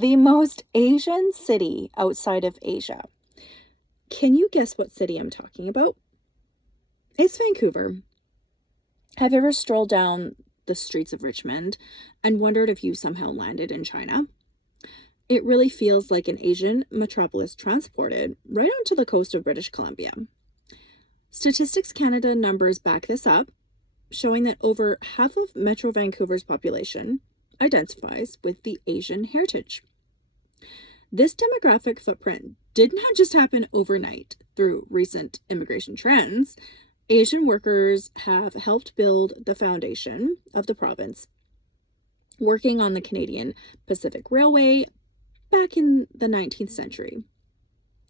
The most Asian city outside of Asia. Can you guess what city I'm talking about? It's Vancouver. Have you ever strolled down the streets of Richmond and wondered if you somehow landed in China? It really feels like an Asian metropolis transported right onto the coast of British Columbia. Statistics Canada numbers back this up, showing that over half of Metro Vancouver's population identifies with the Asian heritage. This demographic footprint did not just happen overnight through recent immigration trends. Asian workers have helped build the foundation of the province, working on the Canadian Pacific Railway back in the 19th century.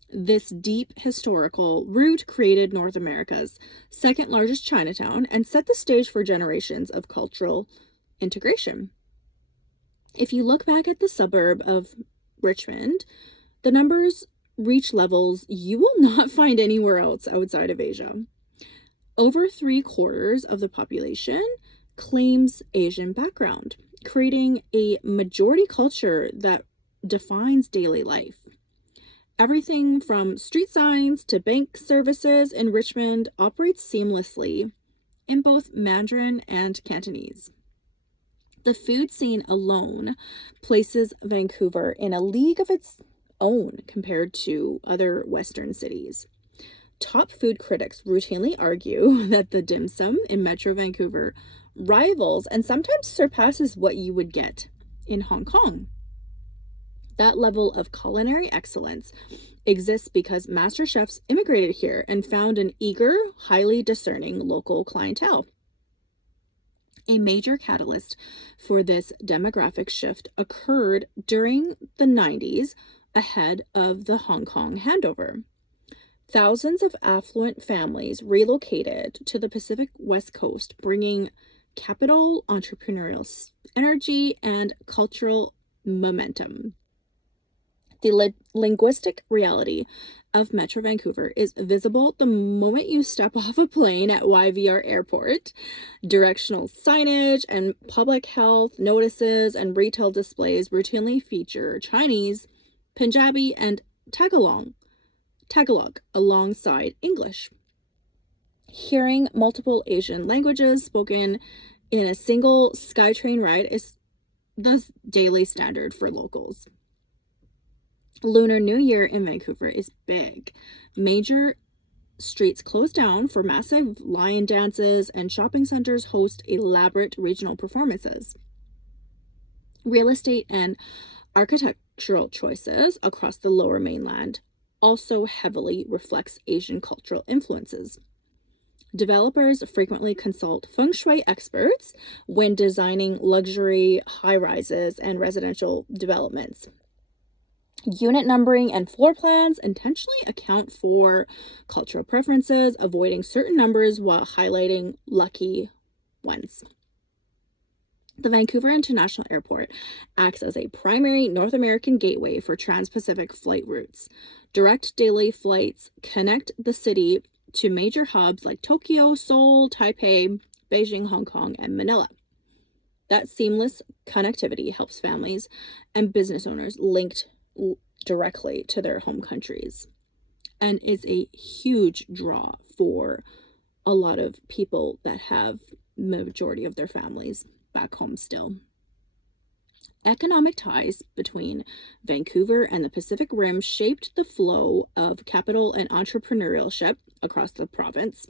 This deep historical route created North America's second largest Chinatown and set the stage for generations of cultural integration. If you look back at the suburb of Richmond, the numbers reach levels you will not find anywhere else outside of Asia. Over 3/4 of the population claims Asian background, creating a majority culture that defines daily life. Everything from street signs to bank services in Richmond operates seamlessly in both Mandarin and Cantonese. The food scene alone places Vancouver in a league of its own compared to other Western cities. Top food critics routinely argue that the dim sum in Metro Vancouver rivals and sometimes surpasses what you would get in Hong Kong. That level of culinary excellence exists because master chefs immigrated here and found an eager, highly discerning local clientele. A major catalyst for this demographic shift occurred during the 90s ahead of the Hong Kong handover. Thousands of affluent families relocated to the Pacific West Coast, bringing capital, entrepreneurial energy, and cultural momentum. The linguistic reality of Metro Vancouver is visible the moment you step off a plane at YVR Airport. Directional signage and public health notices and retail displays routinely feature Chinese, Punjabi, and Tagalog alongside English. Hearing multiple Asian languages spoken in a single SkyTrain ride is the daily standard for locals. Lunar New Year in Vancouver is big. Major streets close down for massive lion dances, and shopping centers host elaborate regional performances. Real estate and architectural choices across the Lower Mainland also heavily reflects Asian cultural influences. Developers frequently consult feng shui experts when designing luxury high-rises and residential developments. Unit numbering and floor plans intentionally account for cultural preferences, avoiding certain numbers while highlighting lucky ones. The Vancouver International Airport acts as a primary North American gateway for trans-Pacific flight routes. Direct daily flights connect the city to major hubs like Tokyo, Seoul, Taipei, Beijing, Hong Kong, and Manila. That seamless connectivity helps families and business owners linked directly to their home countries and is a huge draw for a lot of people that have majority of their families back home still. Economic ties between Vancouver and the Pacific Rim shaped the flow of capital and entrepreneurship across the province.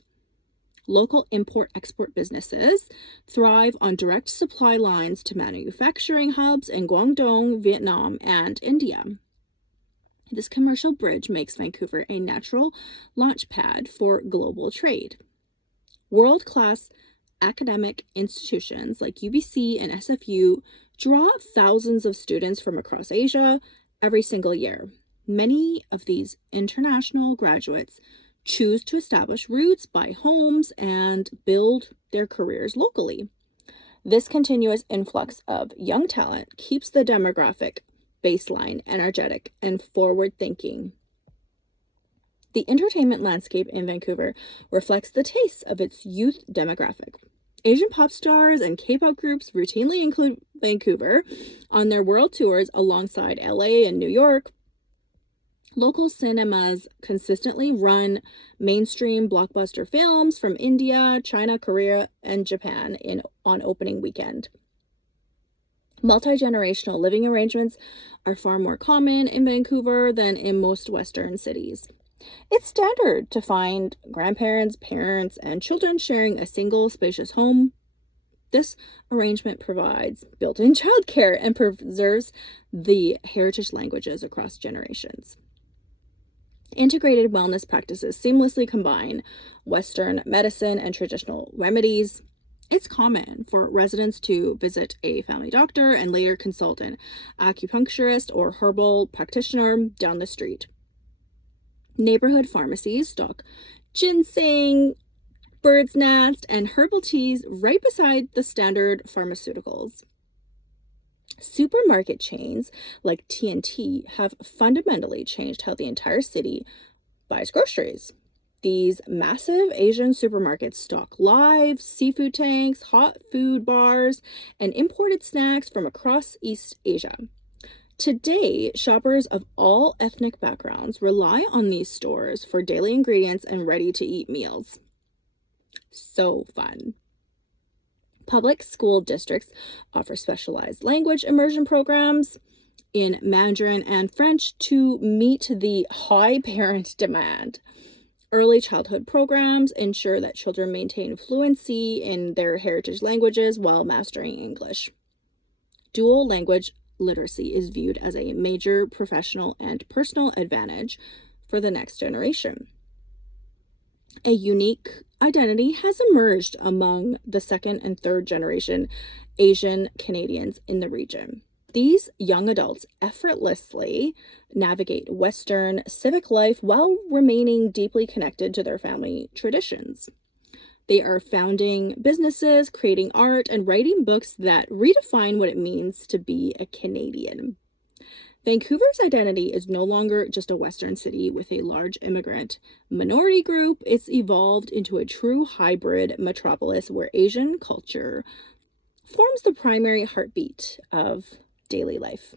Local import-export businesses thrive on direct supply lines to manufacturing hubs in Guangdong, Vietnam, and India. This commercial bridge makes Vancouver a natural launch pad for global trade. World-class academic institutions like UBC and SFU draw thousands of students from across Asia every single year. Many of these international graduates choose to establish roots, buy homes, and build their careers locally. This continuous influx of young talent keeps the demographic baseline energetic and forward-thinking. The entertainment landscape in Vancouver reflects the tastes of its youth demographic. Asian pop stars and K-pop groups routinely include Vancouver on their world tours alongside LA and New York. Local cinemas consistently run mainstream blockbuster films from India, China, Korea, and Japan on opening weekend. Multi-generational living arrangements are far more common in Vancouver than in most Western cities. It's standard to find grandparents, parents, and children sharing a single spacious home. This arrangement provides built-in childcare and preserves the heritage languages across generations. Integrated wellness practices seamlessly combine Western medicine and traditional remedies. It's common for residents to visit a family doctor and later consult an acupuncturist or herbal practitioner down the street. Neighborhood pharmacies stock ginseng, bird's nest, and herbal teas right beside the standard pharmaceuticals. Supermarket chains like T&T have fundamentally changed how the entire city buys groceries. These massive Asian supermarkets stock live seafood tanks, hot food bars, and imported snacks from across East Asia. Today, shoppers of all ethnic backgrounds rely on these stores for daily ingredients and ready-to-eat meals. So fun. Public school districts offer specialized language immersion programs in Mandarin and French to meet the high parent demand. Early childhood programs ensure that children maintain fluency in their heritage languages while mastering English. Dual language literacy is viewed as a major professional and personal advantage for the next generation. A unique identity has emerged among the second and third generation Asian Canadians in the region. These young adults effortlessly navigate Western civic life while remaining deeply connected to their family traditions. They are founding businesses, creating art, and writing books that redefine what it means to be a Canadian. Vancouver's identity is no longer just a Western city with a large immigrant minority group. It's evolved into a true hybrid metropolis where Asian culture forms the primary heartbeat of daily life.